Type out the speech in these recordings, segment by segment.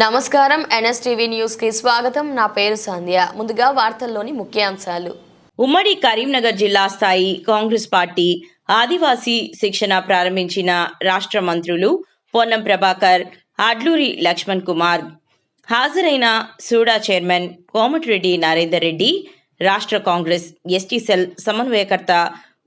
నమస్కారం ఎన్ఎస్టీవీ న్యూస్కి స్వాగతం. నా పేరు సంధ్య. ముందుగా వార్తల్లోని ముఖ్యాంశాలు. ఉమ్మడి కరీంనగర్ జిల్లా స్థాయి కాంగ్రెస్ పార్టీ ఆదివాసీ శిక్షణ ప్రారంభించిన రాష్ట్ర మంత్రులు పొన్నం ప్రభాకర్ అడ్లూరి లక్ష్మణ్ కుమార్ హాజరైన సూడా చైర్మన్ కోమటిరెడ్డి నరేందర్ రెడ్డి రాష్ట్ర కాంగ్రెస్ ఎస్టీ సెల్ సమన్వయకర్త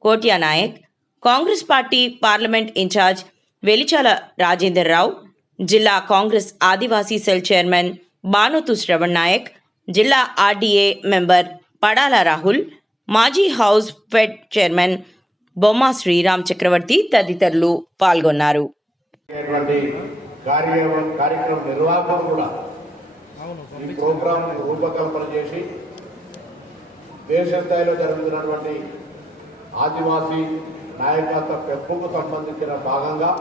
Kotya Naik Congress party parliament in charge Velichala Rajender Rao జిల్లా Congress Adivasi cell chairman Banothu Shravan Naik జిల్లా ఆర్డీఏ మెంబర్ పడాల రాహుల్ మాజీ హౌస్ ఫెడ్ చైర్మన్ బొమ్మ శ్రీరామ్ చక్రవర్తి తదితరులు పాల్గొన్నారు. కార్యక్రమం నిర్వాహకులు కూడా ఈ ప్రోగ్రాం రూపకల్పన చేసి దేశ స్థాయిలో జరుగుతున్నటువంటి ఆదివాసీ నాయకత్వ పెంపుకు సంబంధించిన భాగంగా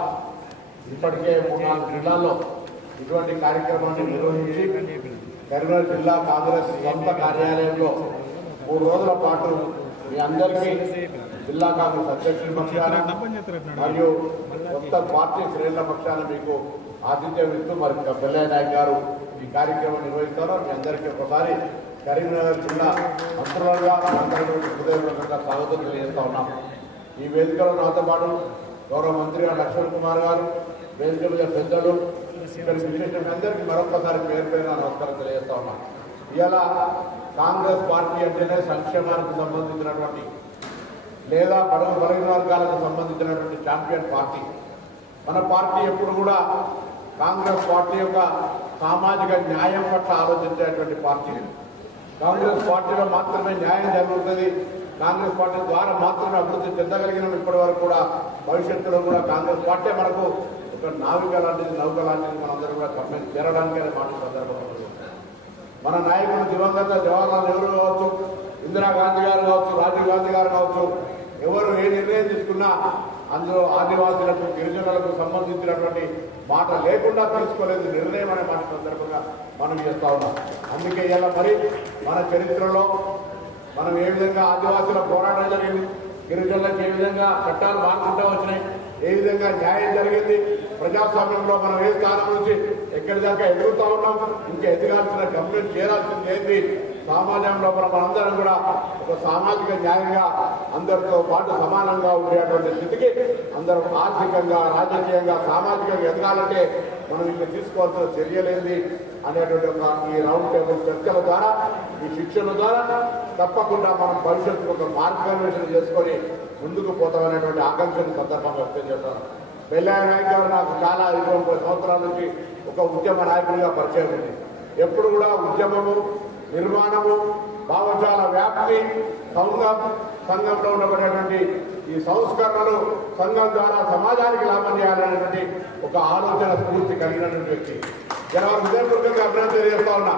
ఇప్పటికే మూడు నాలుగు జిల్లాల్లో ఇటువంటి కార్యక్రమాన్ని నిర్వహించి కరీంనగర్ జిల్లా కాంగ్రెస్ సొంత కార్యాలయంలో మూడు రోజుల పాటు మీ అందరికీ జిల్లా కాంగ్రెస్ అధ్యక్షుల పక్షాన మరియు కొత్త పార్టీ శ్రేణుల పక్షాన మీకు ఆతిథ్యం ఇస్తూ మరి పెళ్ళయ్య నాయక్ గారు ఈ కార్యక్రమం నిర్వహిస్తారు మీ అందరికీ ఒకసారి కరీంనగర్ జిల్లా మంత్రులుగా అందరికీ హృదయపూర్వకంగా స్వాగతం తెలియజేస్తా ఉన్నాం. ఈ వేదికలో నాతో పాటు గౌరవ మంత్రి గారు లక్ష్మణ్ కుమార్ గారు వేదిక పెద్దలు ఇక్కడ విశేషం అందరికీ మరొకసారి పేరు పేరు నమస్కారం తెలియజేస్తా ఉన్నాం. ఇలా కాంగ్రెస్ పార్టీ అంటేనే సంక్షేమానికి సంబంధించినటువంటి లేదా బల బలహీన వర్గాలకు సంబంధించినటువంటి ఛాంపియన్ పార్టీ. మన పార్టీ ఎప్పుడు కూడా కాంగ్రెస్ పార్టీ యొక్క సామాజిక న్యాయం పట్ల ఆలోచించేటువంటి పార్టీ కాంగ్రెస్ పార్టీలో మాత్రమే న్యాయం జరుగుతుంది. కాంగ్రెస్ పార్టీ ద్వారా మాత్రమే అభివృద్ధి చెందగలిగిన ఇప్పటి వరకు కూడా. భవిష్యత్తులో కూడా కాంగ్రెస్ పార్టీ మనకు ఒక నావిక లాంటిది నౌక లాంటిది మనందరూ కూడా గమ్యం చేరడానికనే మాట సందర్భంలో సందర్భంగా మన నాయకులు దివంగత జవహర్లాల్ నెహ్రూ కావచ్చు ఇందిరాగాంధీ గారు కావచ్చు రాజీవ్ గాంధీ గారు కావచ్చు ఎవరు ఏ నిర్ణయం తీసుకున్నా అందులో ఆదివాసులకు గిరిజనులకు సంబంధించినటువంటి మాట లేకుండా తీసుకోలేదు నిర్ణయం అనే మాట సందర్భంగా మనం చేస్తా ఉన్నాం. అందుకే ఇలా మరి మన చరిత్రలో మనం ఏ విధంగా ఆదివాసుల పోరాటం జరిగింది? గిరిజనులకు ఏ విధంగా చట్టాలు మార్చుకుంటూ వచ్చినాయి ఏ విధంగా న్యాయం జరిగింది ప్రజాస్వామ్యంలో మనం ఏ స్థానం నుంచి ఎక్కడి దాకా ఎదుగుతా ఉన్నాం ఇంకా ఎదగాల్సిన గమ్యం చేరాల్సింది ఏంటి? సమాజంలో మనం మనందరం కూడా ఒక సామాజిక న్యాయంగా అందరితో పాటు సమానంగా ఉండేటువంటి స్థితికి అందరం ఆర్థికంగా రాజకీయంగా సామాజికంగా ఎదగాలంటే మనం ఇంకా తీసుకోవాల్సిన చర్యలేంది? అనేటువంటి ఒక ఈ రౌండ్ టేబుల్ చర్చల ద్వారా ఈ శిక్షణ ద్వారా తప్పకుండా మనం భవిష్యత్తుకు ఒక మార్గదర్శన చేసుకొని ముందుకు పోతామనేటువంటి ఆకాంక్షను సందర్భంగా వ్యక్తం చేస్తాను వెల్లయ్య నాయక్ గారు నాకు చాలా ఇరవై ముప్పై సంవత్సరాల నుంచి ఒక ఉద్యమ నాయకుడిగా పరిచయం ఉంది. ఎప్పుడు కూడా ఉద్యమము నిర్మాణము భావజాల వ్యాప్తి సంఘం సంఘంలో ఉండబడేటువంటి ఈ సంస్కరణలు సంఘం ద్వారా సమాజానికి లాభం చేయాలనేటువంటి ఒక ఆలోచన స్ఫూర్తి కలిగినటువంటి వ్యక్తి. జనవరి హృదయపూర్వకంగా అభినందన తెలియజేస్తా ఉన్నా.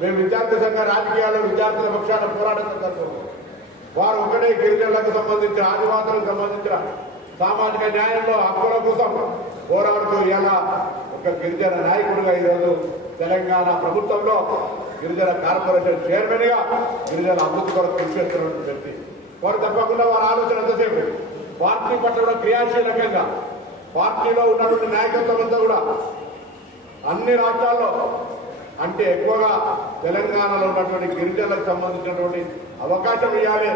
మేము విద్యార్థి సంఘ రాజకీయాల్లో విద్యార్థుల పక్షాన పోరాటం సందర్భంలో వారు ఒకటే గిరిజనులకు సంబంధించిన ఆదివాసులకు సంబంధించిన సామాజిక న్యాయంలో హక్కుల కోసం పోరాడుతూ ఇలా ఒక గిరిజన నాయకుడిగా ఈరోజు తెలంగాణ ప్రభుత్వంలో గిరిజన కార్పొరేషన్ చైర్మన్గా గిరిజన అభివృద్ధి కొరకు కృషి చేస్తున్నటువంటి వ్యక్తి. వారు తప్పకుండా వారి ఆలోచన ఎంతసేపు? పార్టీ పట్ల కూడా క్రియాశీలకంగా పార్టీలో ఉన్నటువంటి నాయకత్వం అంతా కూడా అన్ని రాష్ట్రాల్లో అంటే ఎక్కువగా తెలంగాణలో ఉన్నటువంటి గిరిజనులకు సంబంధించినటువంటి అవకాశం ఇవ్వాలి.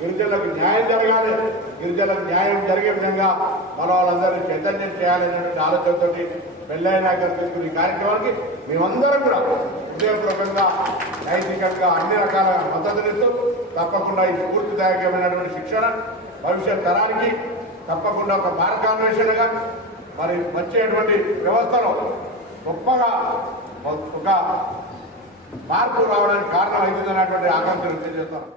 గిరిజనులకు న్యాయం జరగాలి. గిరిజనులకు న్యాయం జరిగే విధంగా మన వాళ్ళందరినీ చైతన్యం చేయాలనేటువంటి ఆలోచనతోటి పెళ్ళైన నాయకులు తీసుకున్న ఈ కార్యక్రమానికి మేమందరం కూడా హృదయపూర్వకంగా నైతికంగా అన్ని రకాల మద్దతునిస్తూ తప్పకుండా ఈ స్ఫూర్తిదాయకమైనటువంటి శిక్షణ భవిష్యత్ తరానికి తప్పకుండా ఒక మార్గాన్వేషణగా మరి వచ్చేటువంటి వ్యవస్థలో గొప్పగా ఒక మార్పు రావడానికి కారణం అవుతుందన్నటువంటి ఆకాంక్ష వ్యక్తం చేస్తాను